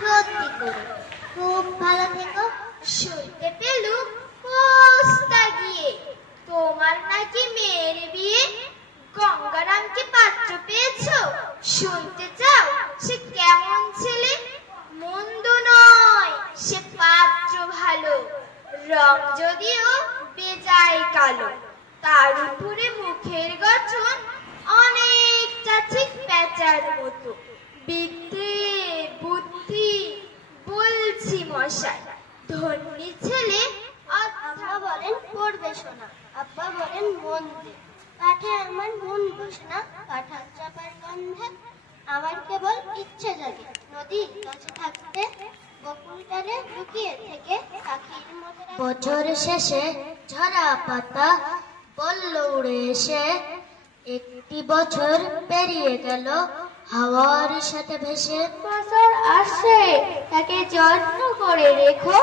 সত্যি করে খুব ভালো থেকো। শুনতে পেলুম পোস্তা গিয়ে তোমার নাকি মেয়ের বিয়ে। গঙ্গারামকে পাত্র পেয়েছো? শুনতে চাও সে কেমন ছেলে? মন্দ নয়, সে পাত্র ভালো। রং যদিও বেজায় কালো, তার উপরে মুখের গঠন অনেকটা ঠিক প্যাঁচার মতো। বিদ্যে বুদ্ধি বলছি মশাই, ধন্যী ছেলে। আব্বা বলেন পড়বে শোনা, আব্বা বলেন মন দে। কাঠে আমার মন বসে না, কাঁঠাল চাপার গন্ধে আমার কেবল ইচ্ছে জাগে নদীর কাছে থাকতে, বকুলতলে লুকিয়ে থেকে পাখির মতো। বছর শেষে ঝরা পাতা বলল উড়ে এসে, একটি বছর পেরিয়ে গেল হাওয়ার সাথে ভেসে। বছর আসে, তাকে যত্ন করে রেখো,